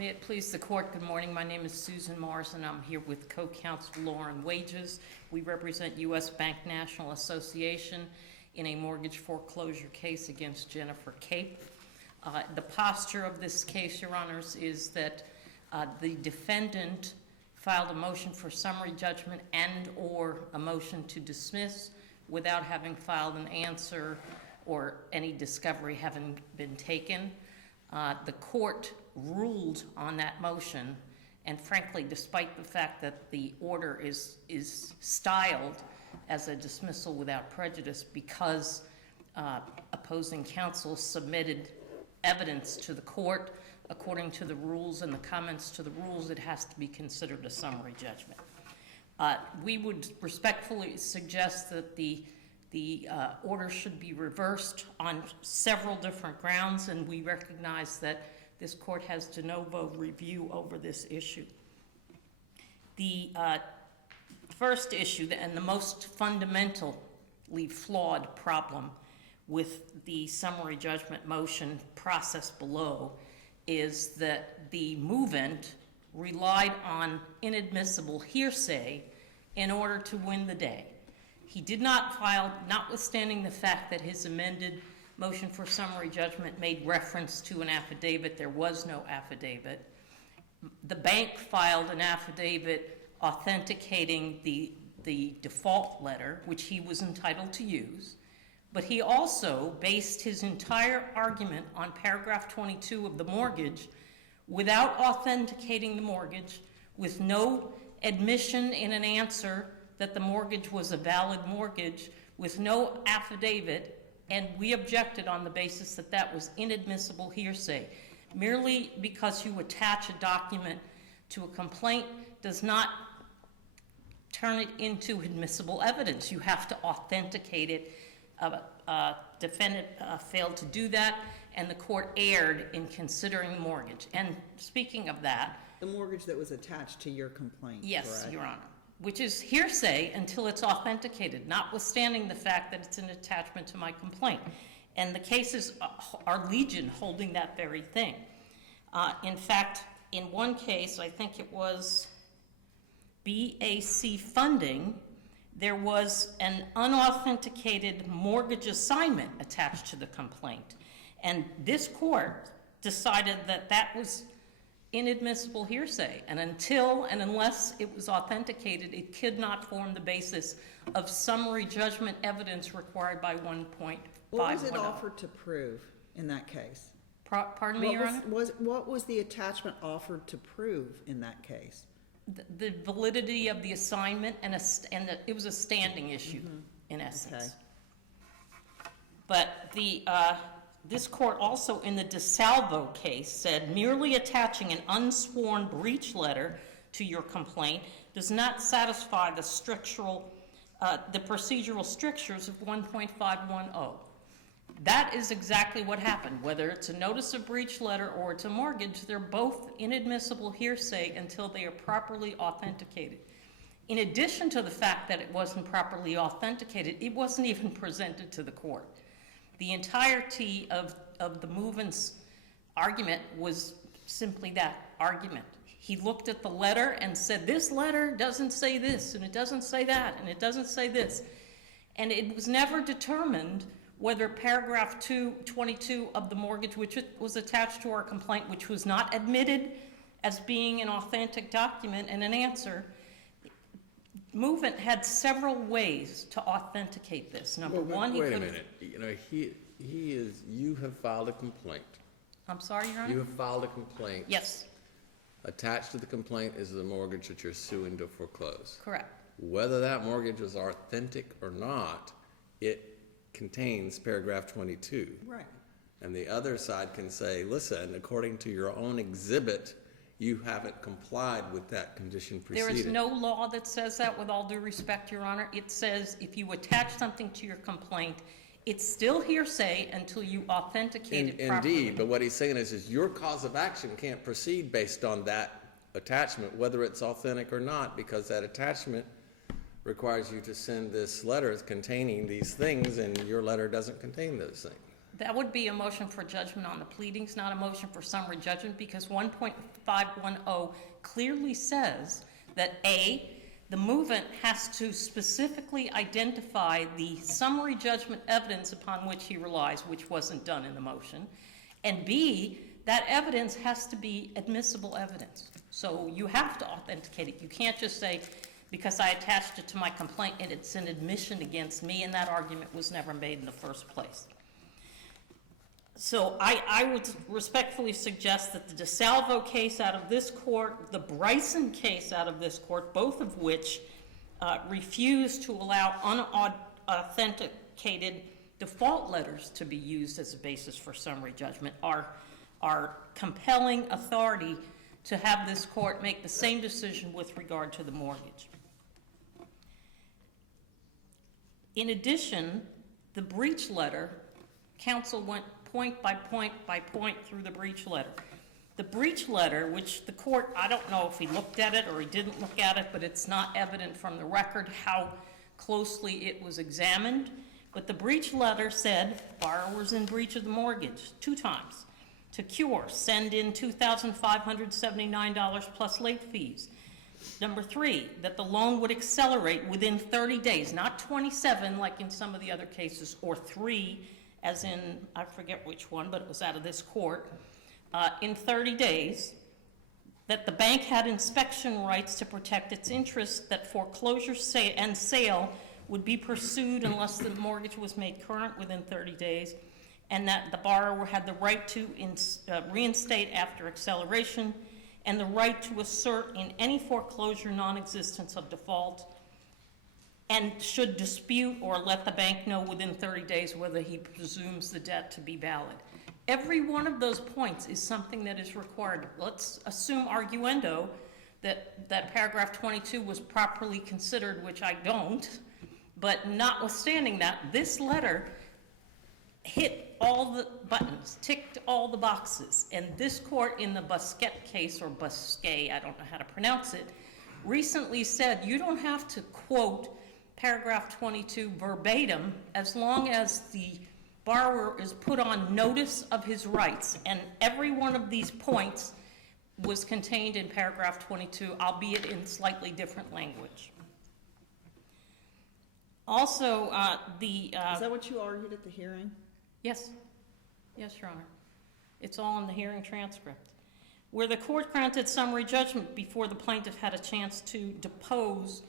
May it please the court, good morning. My name is Susan Mars, and I'm here with co-counsel Lauren Wages. We represent U.S. Bank National Association in a mortgage foreclosure case against Jennifer Cape. The posture of this case, Your Honors, is that the defendant filed a motion for summary judgment and/or a motion to dismiss without having filed an answer or any discovery having been taken. The court ruled on that motion, and frankly, despite the fact that the order is styled as a dismissal without prejudice because opposing counsel submitted evidence to the court, according to the rules and the comments to the rules, it has to be considered a summary judgment. We would respectfully suggest that the order should be reversed on several different grounds, and we recognize that this court has de novo review over this issue. The first issue, and the most fundamentally flawed problem with the summary judgment motion process below, is that the movant relied on inadmissible hearsay in order to win the day. He did not file, notwithstanding the fact that his amended motion for summary judgment made reference to an affidavit. There was no affidavit. The bank filed an affidavit authenticating the default letter, which he was entitled to use, but he also based his entire argument on paragraph 22 of the mortgage without authenticating the mortgage, with no admission in an answer that the mortgage was a valid mortgage, with no affidavit, and we objected on the basis that that was inadmissible hearsay. Merely because you attach a document to a complaint does not turn it into admissible evidence. You have to authenticate it. Defendant failed to do that, and the court erred in considering the mortgage. And speaking of that, the mortgage that was attached to your complaint, yes, correct? Your Honor, which is hearsay until it's authenticated, notwithstanding the fact that it's an attachment to my complaint. And the cases are legion holding that very thing. In fact, in one case, I think it was BAC Funding, there was an unauthenticated mortgage assignment attached to the complaint. And this court decided that that was inadmissible hearsay, and until and unless it was authenticated, it could not form the basis of summary judgment evidence required by 1.510. What was it offered to prove in that case? Pardon me, Your Honor? What was the attachment offered to prove in that case? The validity of the assignment, and it was a standing issue, in essence. Okay. But this court also, in the DeSalvo case, said merely attaching an unsworn breach letter to your complaint does not satisfy the procedural strictures of 1.510. That is exactly what happened. Whether it's a notice of breach letter or it's a mortgage, they're both inadmissible hearsay until they are properly authenticated. In addition to the fact that it wasn't properly authenticated, it wasn't even presented to the court. The entirety of the movement's argument was simply that argument. He looked at the letter and said, this letter doesn't say this, and it doesn't say that, and it doesn't say this. And it was never determined whether paragraph 22 of the mortgage, which was attached to our complaint, which was not admitted as being an authentic document and an answer, movement had several ways to authenticate this. Number one, wait a minute. You have filed a complaint. I'm sorry, Your Honor? You have filed a complaint. Yes. Attached to the complaint is the mortgage that you're suing to foreclose. Correct. Whether that mortgage was authentic or not, it contains paragraph 22. Right. And the other side can say, listen, according to your own exhibit, you haven't complied with that condition preceding. There is no law that says that, with all due respect, Your Honor. It says if you attach something to your complaint, it's still hearsay until you authenticate it properly. Indeed, but what he's saying is your cause of action can't proceed based on that attachment, whether it's authentic or not, because that attachment requires you to send this letter containing these things, and your letter doesn't contain those things. That would be a motion for judgment on the pleadings, not a motion for summary judgment, because 1.510 clearly says that A, the movant has to specifically identify the summary judgment evidence upon which he relies, which wasn't done in the motion, and B, that evidence has to be admissible evidence. So you have to authenticate it. You can't just say, because I attached it to my complaint and it's an admission against me, and that argument was never made in the first place. So I would respectfully suggest that the DeSalvo case out of this court, the Bryson case out of this court, both of which refuse to allow unauthenticated default letters to be used as a basis for summary judgment, are compelling authority to have this court make the same decision with regard to the mortgage. In addition, the breach letter, counsel went point by point by point through the breach letter. The breach letter, which the court, I don't know if he looked at it or he didn't look at it, but it's not evident from the record how closely it was examined. But the breach letter said, borrower's in breach of the mortgage 2 times. To cure, send in $2,579 plus late fees. Number 3, that the loan would accelerate within 30 days, not 27 like in some of the other cases, or 3, as in, I forget which one, but it was out of this court, in 30 days, that the bank had inspection rights to protect its interests, that foreclosure and sale would be pursued unless the mortgage was made current within 30 days, and that the borrower had the right to reinstate after acceleration, and the right to assert in any foreclosure non-existence of default, and should dispute or let the bank know within 30 days whether he presumes the debt to be valid. Every one of those points is something that is required. Let's assume arguendo that paragraph 22 was properly considered, which I don't, but notwithstanding that, this letter hit all the buttons, ticked all the boxes, and this court in the Busquet case, or Busquet, I don't know how to pronounce it, recently said you don't have to quote paragraph 22 verbatim as long as the borrower is put on notice of his rights, and every one of these points was contained in paragraph 22, albeit in slightly different language. Also, Is that what you argued at the hearing? Yes, yes, Your Honor. It's all in the hearing transcript. Where the court granted summary judgment before the plaintiff had a chance to depose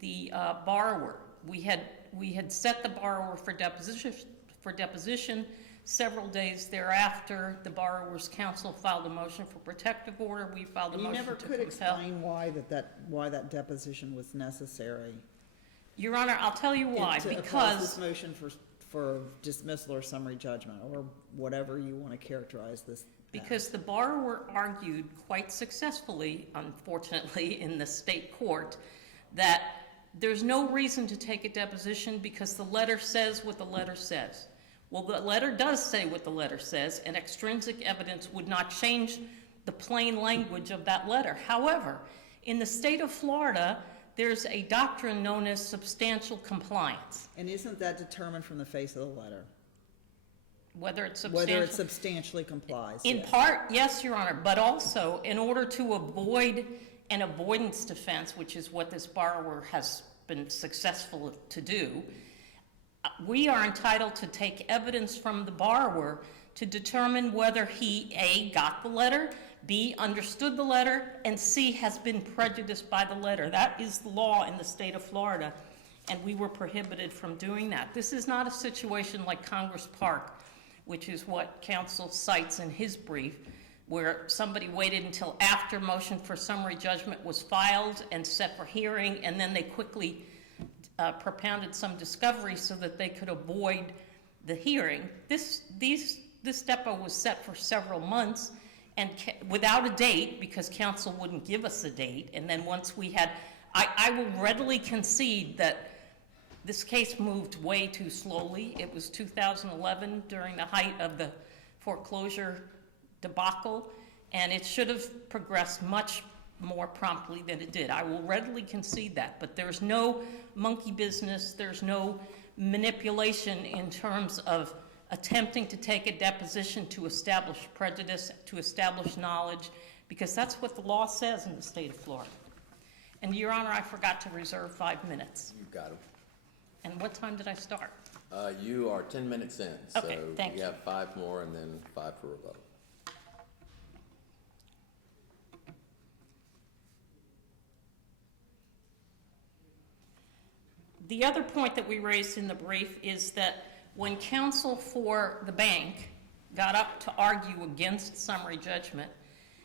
the borrower. We had set the borrower for deposition. Several days thereafter, the borrower's counsel filed a motion for protective order. We filed a motion to compel. You never could explain why that deposition was necessary. Your Honor, I'll tell you why. To oppose this motion for dismissal or summary judgment, or whatever you want to characterize this. Because the borrower argued quite successfully, unfortunately, in the state court, that there's no reason to take a deposition because the letter says what the letter says. Well, the letter does say what the letter says, and extrinsic evidence would not change the plain language of that letter. However, in the state of Florida, there's a doctrine known as substantial compliance. And isn't that determined from the face of the letter? Whether it substantially complies. In yes. part, yes, Your Honor, but also in order to avoid an avoidance defense, which is what this borrower has been successful to do, we are entitled to take evidence from the borrower to determine whether he, A, got the letter, B, understood the letter, and C, has been prejudiced by the letter. That is the law in the state of Florida, and we were prohibited from doing that. This is not a situation like Congress Park, which is what counsel cites in his brief, where somebody waited until after motion for summary judgment was filed and set for hearing, and then they quickly propounded some discovery so that they could avoid the hearing. This depo was set for several months, and without a date, because counsel wouldn't give us a date. And then once we had, I will readily concede that this case moved way too slowly. It was 2011 during the height of the foreclosure debacle, and it should have progressed much more promptly than it did. I will readily concede that, but there's no monkey business, there's no manipulation in terms of attempting to take a deposition to establish prejudice, to establish knowledge, because that's what the law says in the state of Florida. And Your Honor, I forgot to reserve 5 minutes. You've got them. And what time did I start? You are 10 minutes in, Okay, thank so you have 5 more and then 5 for rebuttal. The other point that we raised in the brief is that when counsel for the bank got up to argue against summary judgment,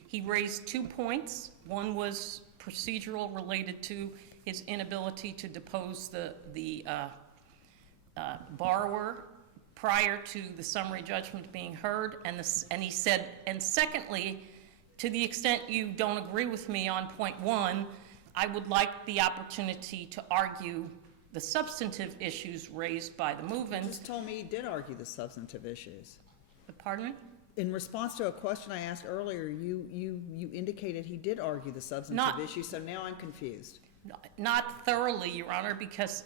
he raised 2 points. One was procedural, related to his inability to depose the borrower prior to the summary judgment being heard, and he said, and secondly, to the extent you don't agree with me on point 1, I would like the opportunity to argue the substantive issues raised by the You move-in. just told me he did argue the substantive issues. Pardon me? In response to a question I asked earlier, you indicated he did argue the substantive Not- issues, so now I'm confused. Not thoroughly, Your Honor, because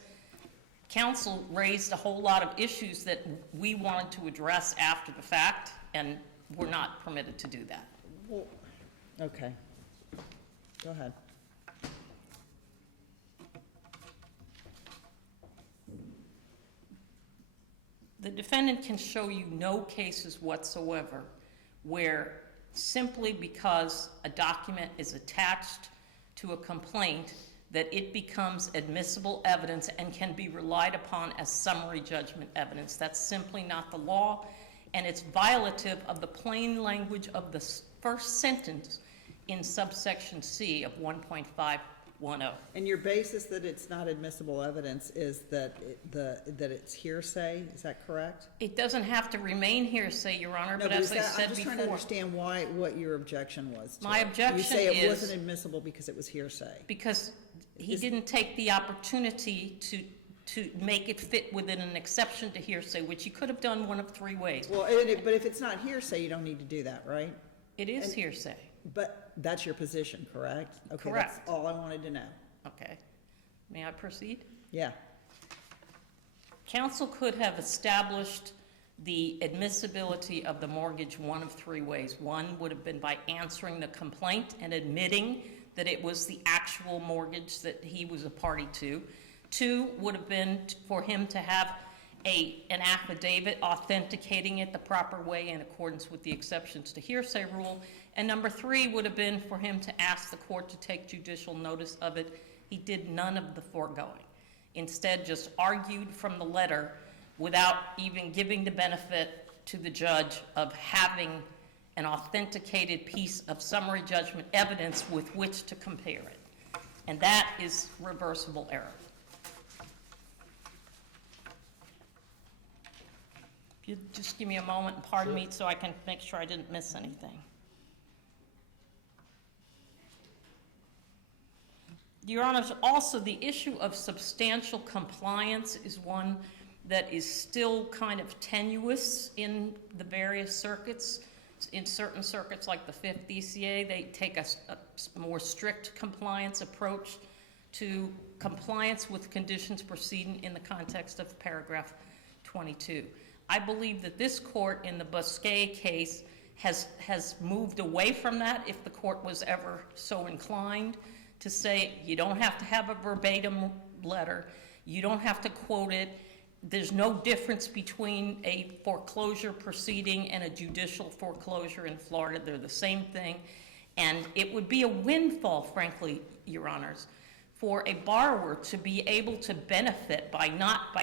counsel raised a whole lot of issues that we wanted to address after the fact, and we're not permitted to do that. Well, okay. Go ahead. The defendant can show you no cases whatsoever where simply because a document is attached to a complaint that it becomes admissible evidence and can be relied upon as summary judgment evidence. That's simply not the law, and it's violative of the plain language of the first sentence in subsection C of 1.510. And your basis that it's not admissible evidence is that that it's hearsay, is that correct? It doesn't have to remain hearsay, Your Honor, No, but as I I'm said just trying to before, understand what your objection was to My it. objection You say it is- wasn't admissible because it was hearsay. because he Is- didn't take the opportunity to make it fit within an exception to hearsay, which he could have done one of 3 ways. Well, but if it's not hearsay, you don't need to do that, right? It is and- hearsay, But that's your position, correct? Okay, Correct. that's all I wanted to know. okay? May I proceed? Yeah. Counsel could have established the admissibility of the mortgage one of 3 ways. One would have been by answering the complaint and admitting that it was the actual mortgage that he was a party to. 2 would have been for him to have an affidavit authenticating it the proper way in accordance with the exceptions to hearsay rule. And number 3 would have been for him to ask the court to take judicial notice of it. He did none of the foregoing. Instead, just argued from the letter without even giving the benefit to the judge of having an authenticated piece of summary judgment evidence with which to compare it. And that is reversible error. If you just give me a moment and pardon me so I can make sure I didn't miss anything. Your Honors, also the issue of substantial compliance is one that is still kind of tenuous in the various circuits. In certain circuits, like the 5th DCA, they take a more strict compliance approach to compliance with conditions proceeding in the context of paragraph 22. I believe that this court in the Busquet case has moved away from that, if the court was ever so inclined, to say you don't have to have a verbatim letter, you don't have to quote it, there's no difference between a foreclosure proceeding and a judicial foreclosure in Florida. They're the same thing. And it would be a windfall, frankly, Your Honors, for a borrower to be able to benefit by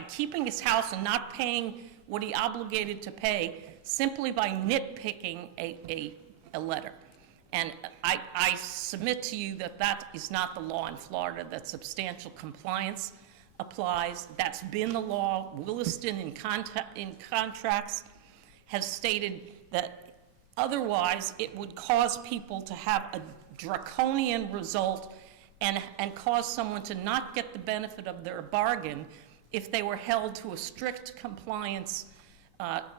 keeping his house and not paying what he obligated to pay simply by nitpicking a letter. And I submit to you that that is not the law in Florida, that substantial compliance applies. That's been the law. Williston in contracts has stated that otherwise it would cause people to have a draconian result and cause someone to not get the benefit of their bargain if they were held to a strict compliance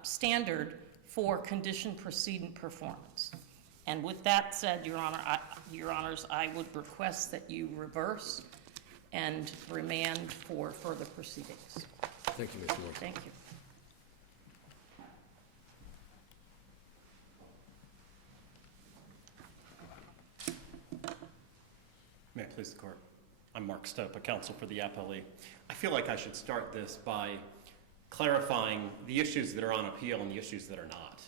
standard for condition precedent performance. And with that said, Your Honors, I would request that you reverse and remand for further proceedings. Thank you, Mr. Moore. Thank you. it please the court. I'm Mark Stopa, counsel for the appellee. I feel like I should start this by clarifying the issues that are on appeal and the issues that are not.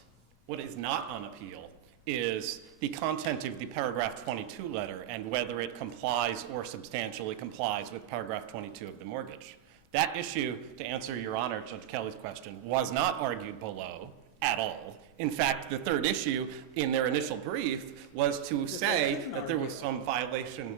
What is not on appeal is the content of the paragraph 22 letter and whether it complies or substantially complies with paragraph 22 of the mortgage. That issue, to answer Your Honor, Judge Kelly's question, was not argued below at all. In fact, the third issue in their initial brief was to say that there was some violation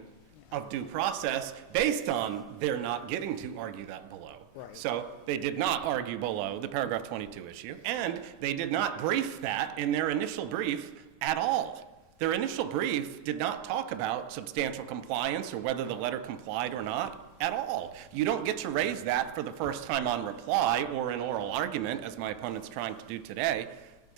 of due process based on their not getting to argue that below. Right. So they did not argue below the paragraph 22 issue, and they did not brief that in their initial brief at all. Their initial brief did not talk about substantial compliance or whether the letter complied or not at all. You don't get to raise that for the first time on reply or an oral argument, as my opponent's trying to do today.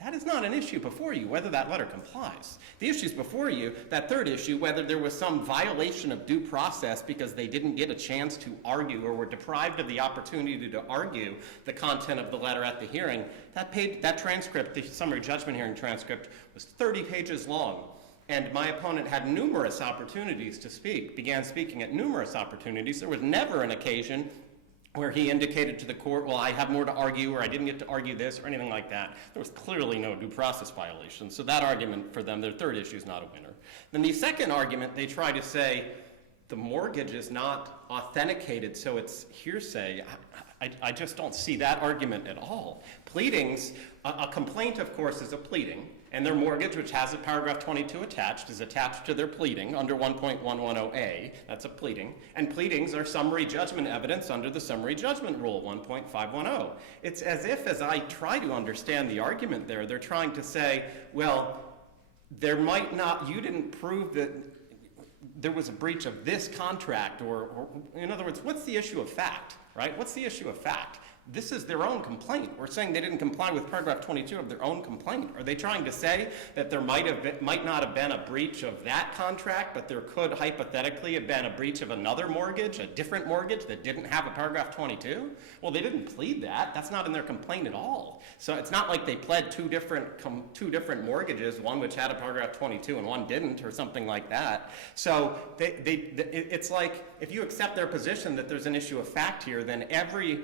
That is not an issue before you, whether that letter complies. The issues before you, that third issue, whether there was some violation of due process because they didn't get a chance to argue or were deprived of the opportunity to argue the content of the letter at the hearing, that transcript, the summary judgment hearing transcript, was 30 pages long. And my opponent had numerous opportunities to speak, began speaking at numerous opportunities. There was never an occasion where he indicated to the court, well, I have more to argue, or I didn't get to argue this, or anything like that. There was clearly no due process violation. So that argument for them, their third issue, is not a winner. Then the second argument, they try to say the mortgage is not authenticated, so it's hearsay. I just don't see that argument at all. Pleadings, a complaint, of course, is a pleading, and their mortgage, which has a paragraph 22 attached, is attached to their pleading under 1.110A. That's a pleading. And pleadings are summary judgment evidence under the summary judgment rule 1.510. It's as if, as I try to understand the argument there, they're trying to say, well, there might not, you didn't prove that there was a breach of this contract, or in other words, what's the issue of fact, right? What's the issue of fact? This is their own complaint. We're saying they didn't comply with paragraph 22 of their own complaint. Are they trying to say that there might not have been a breach of that contract, but there could hypothetically have been a breach of another mortgage, a different mortgage that didn't have a paragraph 22? Well, they didn't plead that. That's not in their complaint at all. So it's not like they pled two different mortgages, one which had a paragraph 22 and one didn't, or something like that. So it's like if you accept their position that there's an issue of fact here, then every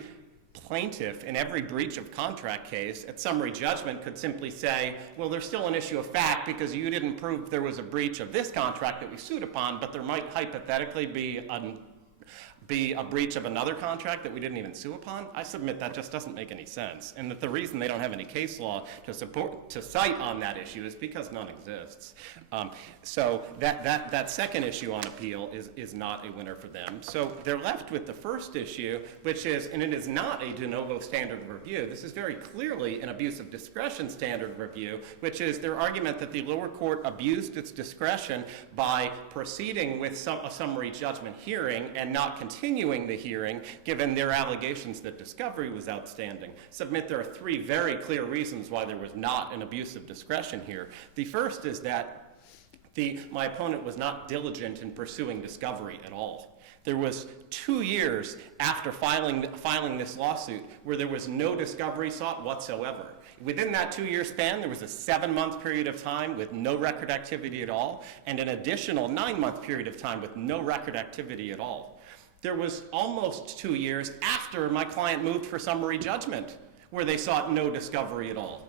plaintiff in every breach of contract case at summary judgment could simply say, well, there's still an issue of fact because you didn't prove there was a breach of this contract that we sued upon, but there might hypothetically be a breach of another contract that we didn't even sue upon. I submit that just doesn't make any sense, and that the reason they don't have any case law to cite on that issue is because none exists. So that second issue on appeal is not a winner for them. So they're left with the first issue, which is, and it is not a de novo standard review. This is very clearly an abuse of discretion standard review, which is their argument that the lower court abused its discretion by proceeding with a summary judgment hearing and not continuing the hearing, given their allegations that discovery was outstanding. Submit there are three very clear reasons why there was not an abuse of discretion here. The first is that my opponent was not diligent in pursuing discovery at all. There was 2 years after filing this lawsuit where there was no discovery sought whatsoever. Within that 2-year span, there was a 7-month period of time with no record activity at all, and an additional 9-month period of time with no record activity at all. There was almost 2 years after my client moved for summary judgment where they sought no discovery at all.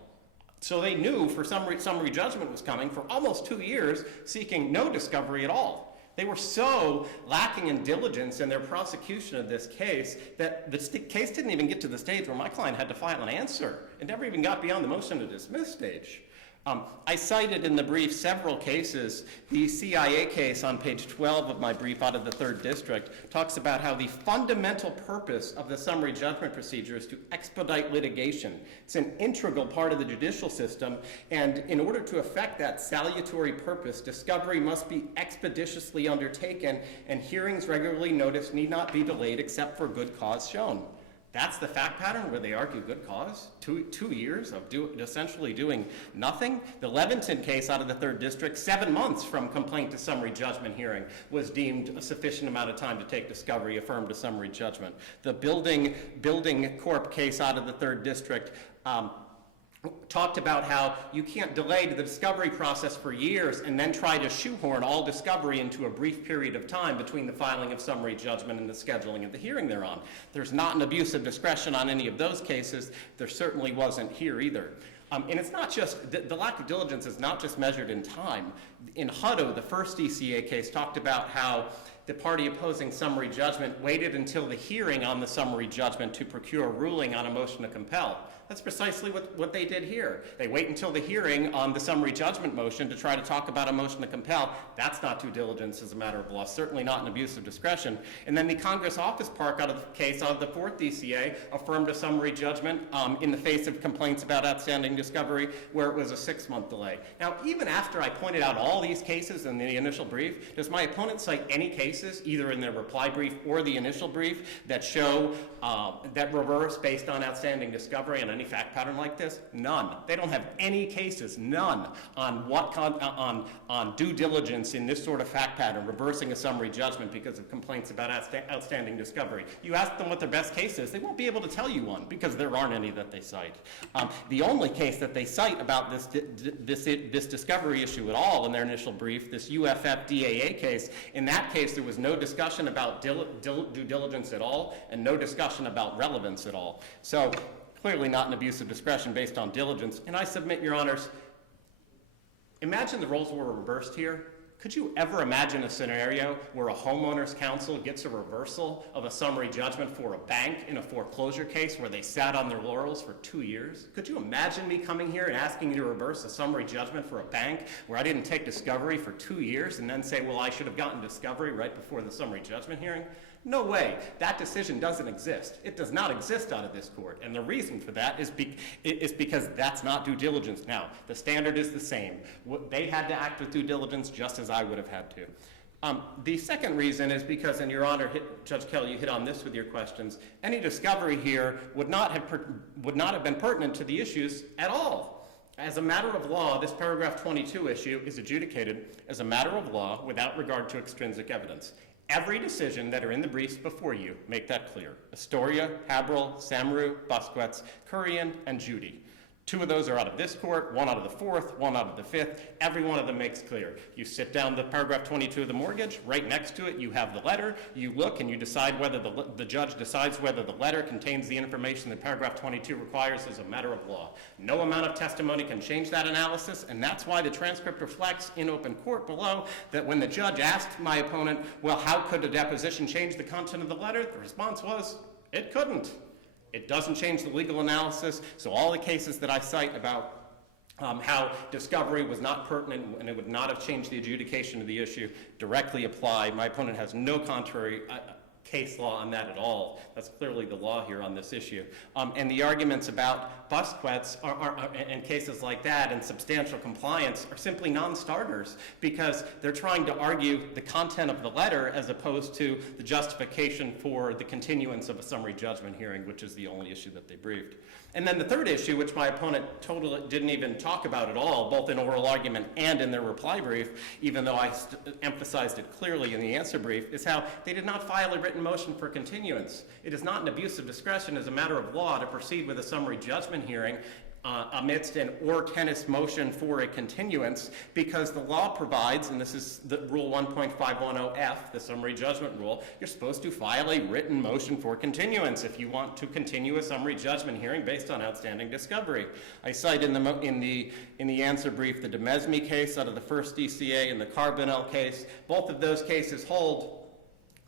So they knew for summary judgment was coming for almost 2 years, seeking no discovery at all. They were so lacking in diligence in their prosecution of this case that the case didn't even get to the stage where my client had to file an answer. It never even got beyond the motion to dismiss stage. I cited in the brief several cases. The CIA case on page 12 of my brief out of the 3rd District talks about how the fundamental purpose of the summary judgment procedure is to expedite litigation. It's an integral part of the judicial system, and in order to effect that salutary purpose, discovery must be expeditiously undertaken, and hearings regularly noticed need not be delayed except for good cause shown. That's the fact pattern where they argue good cause. 2 years of essentially doing nothing. The Levinson case out of the 3rd District, 7 months from complaint to summary judgment hearing was deemed a sufficient amount of time to take discovery, affirmed to summary judgment. The Building Corp case out of the 3rd District, talked about how you can't delay the discovery process for years and then try to shoehorn all discovery into a brief period of time between the filing of summary judgment and the scheduling of the hearing thereon. There's not an abuse of discretion on any of those cases. There certainly wasn't here either. And it's not just, the lack of diligence is not just measured in time. In Hutto, the first DCA case, talked about how the party opposing summary judgment waited until the hearing on the summary judgment to procure a ruling on a motion to compel. That's precisely what they did here. They wait until the hearing on the summary judgment motion to try to talk about a motion to compel. That's not due diligence as a matter of law, certainly not an abuse of discretion. And then the Congress Office Park out of the case out of the fourth DCA affirmed a summary judgment in the face of complaints about outstanding discovery where it was a 6-month delay. Now, even after I pointed out all these cases in the initial brief, does my opponent cite any cases, either in their reply brief or the initial brief, that show that reverse based on outstanding discovery and any fact pattern like this? None. They don't have any cases, none, on on due diligence in this sort of fact pattern, reversing a summary judgment because of complaints about outstanding discovery. You ask them what their best case is, they won't be able to tell you one because there aren't any that they cite. The only case that they cite about this discovery issue at all in their initial brief, this UFF DAA case, in that case there was no discussion about due diligence at all and no discussion about relevance at all. So clearly not an abuse of discretion based on diligence. And I submit, Your Honors, imagine the roles were reversed here. Could you ever imagine a scenario where a homeowner's counsel gets a reversal of a summary judgment for a bank in a foreclosure case where they sat on their laurels for 2 years? Could you imagine me coming here and asking you to reverse a summary judgment for a bank where I didn't take discovery for 2 years and then say, well, I should have gotten discovery right before the summary judgment hearing? No way. That decision doesn't exist. It does not exist out of this court. And the reason for that is because that's not due diligence. Now, the standard is the same. They had to act with due diligence just as I would have had to. The second reason is because, and Your Honor, Judge Kelly, you hit on this with your questions, any discovery here would not have been pertinent to the issues at all. As a matter of law, this paragraph 22 issue is adjudicated as a matter of law without regard to extrinsic evidence. Every decision that are in the briefs before you make that clear. Astoria, Haberl, Samru, Busquets, Kurian, and Judy. 2 of those are out of this court, 1 out of the 4th, 1 out of the 5th. Every one of them makes clear. You sit down the paragraph 22 of the mortgage, right next to it you have the letter, you look and you decide whether the judge decides whether the letter contains the information that paragraph 22 requires as a matter of law. No amount of testimony can change that analysis, and that's why the transcript reflects in open court below that when the judge asked my opponent, well, how could a deposition change the content of the letter? The response was, it couldn't. It doesn't change the legal analysis, so all the cases that I cite about how discovery was not pertinent and it would not have changed the adjudication of the issue directly apply. My opponent has no contrary case law on that at all. That's clearly the law here on this issue. And the arguments about Busquets and cases like that and substantial compliance are simply non-starters because they're trying to argue the content of the letter as opposed to the justification for the continuance of a summary judgment hearing, which is the only issue that they briefed. And then the third issue, which my opponent totally didn't even talk about at all, both in oral argument and in their reply brief, even though I emphasized it clearly in the answer brief, is how they did not file a written motion for continuance. It is not an abuse of discretion as a matter of law to proceed with a summary judgment hearing amidst an or tennis motion for a continuance because the law provides, and this is the Rule 1.510F, the summary judgment rule, you're supposed to file a written motion for continuance if you want to continue a summary judgment hearing based on outstanding discovery. I cite in the answer brief the Demesme case out of the first DCA and the Carbonell case. Both of those cases hold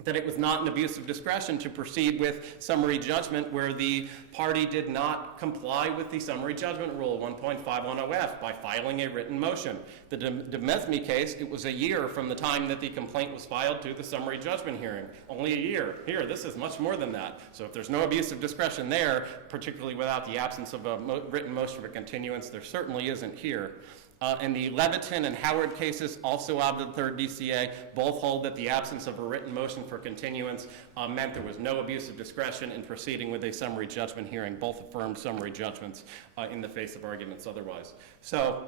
that it was not an abuse of discretion to proceed with summary judgment where the party did not comply with the summary judgment rule 1.510F by filing a written motion. The Demesme case, it was a year from the time that the complaint was filed to the summary judgment hearing. Only a year. Here, this is much more than that. So if there's no abuse of discretion there, particularly without the absence of a written motion for continuance, there certainly isn't here. And the Leviton and Howard cases, also out of the third DCA, both hold that the absence of a written motion for continuance meant there was no abuse of discretion in proceeding with a summary judgment hearing. Both affirmed summary judgments in the face of arguments otherwise. So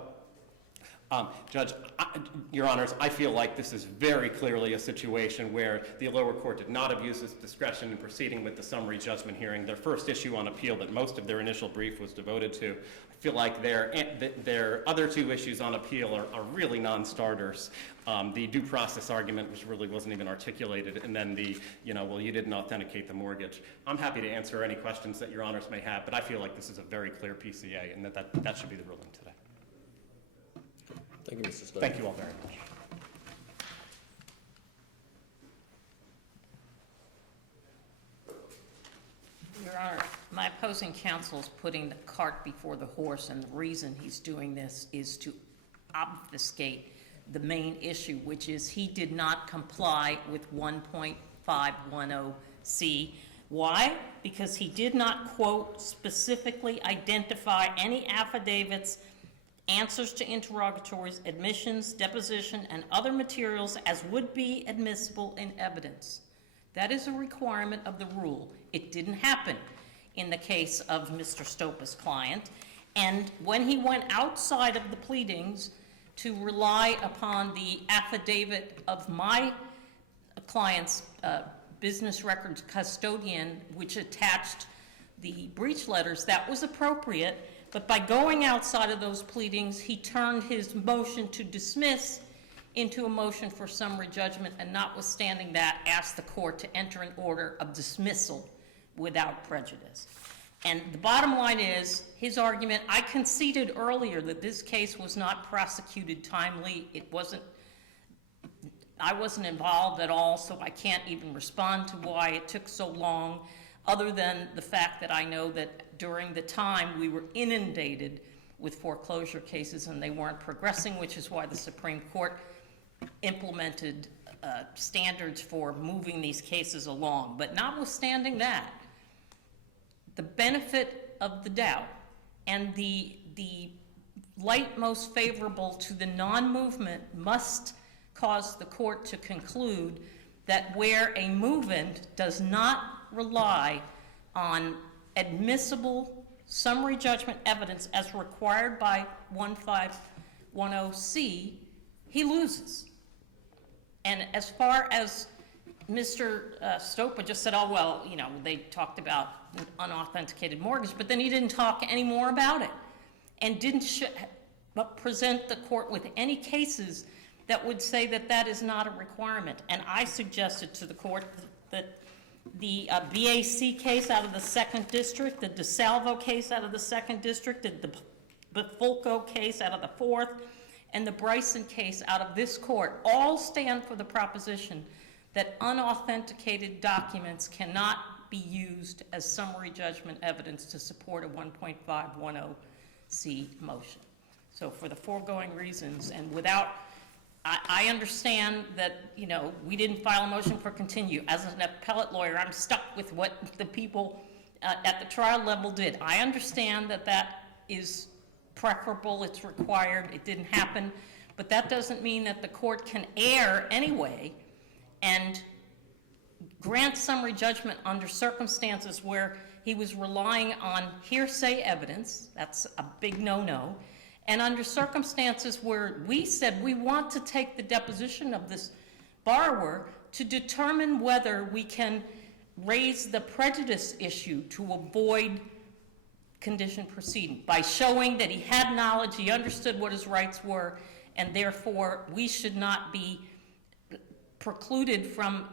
Judge, Your Honors, I feel like this is very clearly a situation where the lower court did not abuse its discretion in proceeding with the summary judgment hearing. Their first issue on appeal that most of their initial brief was devoted to. I feel like their other two issues on appeal are really non-starters. The due process argument, which really wasn't even articulated, and then the, well, you didn't authenticate the mortgage. I'm happy to answer any questions that Your Honors may have, but I feel like this is a very clear PCA, and that should be the ruling today. Thank you, Mr. Stover. Thank you all very much. Your Honor, my opposing counsel is putting the cart before the horse, and the reason he's doing this is to obfuscate the main issue, which is he did not comply with 1.510C. Why? Because he did not, quote, specifically identify any affidavits, answers to interrogatories, admissions, deposition, and other materials as would be admissible in evidence. That is a requirement of the rule. It didn't happen in the case of Mr. Stopa's client. And when he went outside of the pleadings to rely upon the affidavit of my client's business records custodian, which attached the breach letters, that was appropriate. But by going outside of those pleadings, he turned his motion to dismiss into a motion for summary judgment, and notwithstanding that, asked the court to enter an order of dismissal without prejudice. And the bottom line is, his argument, I conceded earlier that this case was not prosecuted timely. I wasn't involved at all, so I can't even respond to why it took so long, other than the fact that I know that during the time we were inundated with foreclosure cases and they weren't progressing, which is why the Supreme Court implemented standards for moving these cases along. But notwithstanding that, the benefit of the doubt and the light most favorable to the non-movement must cause the court to conclude that where a movement does not rely on admissible summary judgment evidence as required by 1510C, he loses. And as far as Mr. Stopa just said, oh, well, they talked about unauthenticated mortgage, but then he didn't talk any more about it and didn't present the court with any cases that would say that that is not a requirement. And I suggested to the court that the BAC case out of the 2nd District, the DeSalvo case out of the 2nd District, the Bifulco case out of the 4th, and the Bryson case out of this court all stand for the proposition that unauthenticated documents cannot be used as summary judgment evidence to support a 1.510C motion. So for the foregoing reasons, and without, I understand that, we didn't file a motion for continue. As an appellate lawyer, I'm stuck with what the people at the trial level did. I understand that that is preferable, it's required, it didn't happen, but that doesn't mean that the court can err anyway and grant summary judgment under circumstances where he was relying on hearsay evidence. That's a big no-no. And under circumstances where we said we want to take the deposition of this borrower to determine whether we can raise the prejudice issue to avoid condition proceeding by showing that he had knowledge, he understood what his rights were, and therefore we should not be precluded from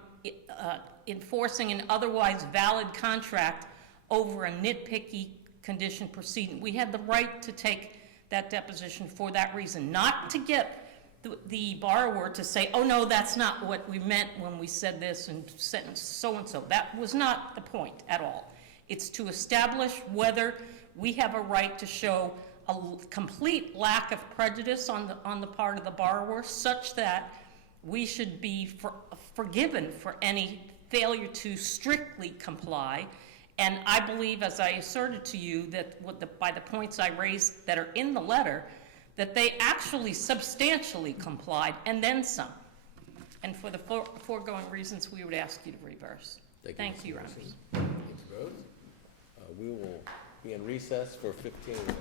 enforcing an otherwise valid contract over a nitpicky condition proceeding. We had the right to take that deposition for that reason, not to get the borrower to say, oh no, that's not what we meant when we said this and sentence so-and-so. That was not the point at all. It's to establish whether we have a right to show a complete lack of prejudice on the part of the borrower, such that we should be forgiven for any failure to strictly comply. And I believe, as I asserted to you, that by the points I raised that are in the letter, that they actually substantially complied, and then some. And for the foregoing reasons, we would ask you to reverse. Thank you, Your Honors. Thank you both. We will be in recess for 15 minutes.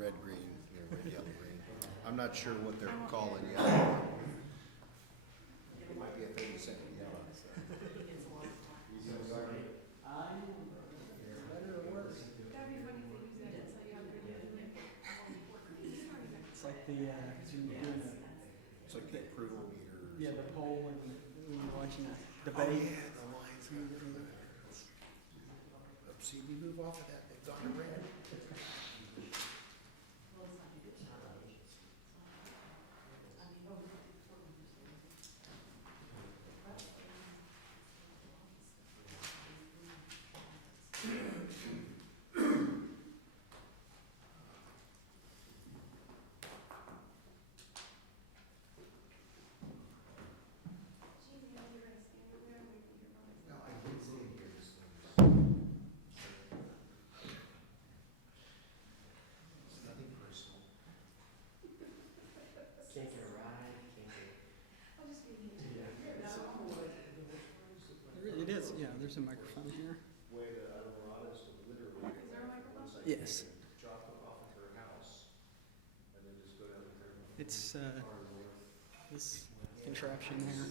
red, green, red, yellow, green. I'm not sure what they're calling yellow. It might be a 30-second yellow. It's like the, It's like the approval meter. yeah, the poll and we were watching a debate. The lines. See, we move off of that, they've gone to red. No, I didn't see it here. It's nothing personal. It is, yeah, there's a microphone here. Yes. Drop it off at her house and then just go down to her. It's, this contraption here.